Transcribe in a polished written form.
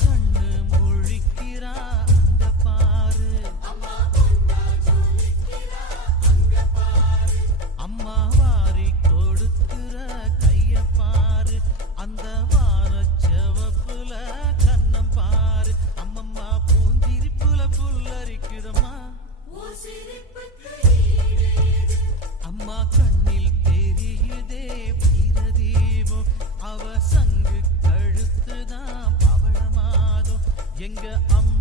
கண்ணு முழிக்கிறா அங்க பாரு, அம்மா வாரி கொடுக்கிற கைய பாரு, அந்த வானச்செவப்புல கண்ணம் பாரு, அம்மம்மா பூஞ்சிரிப்புல புல்லரிக்குதம்மா, அம்மா கண்ணில் தெரியுதே பிரதீபம், அவ சங்கு கழுத்துதான் பவளமாதும், எங்க அம்மா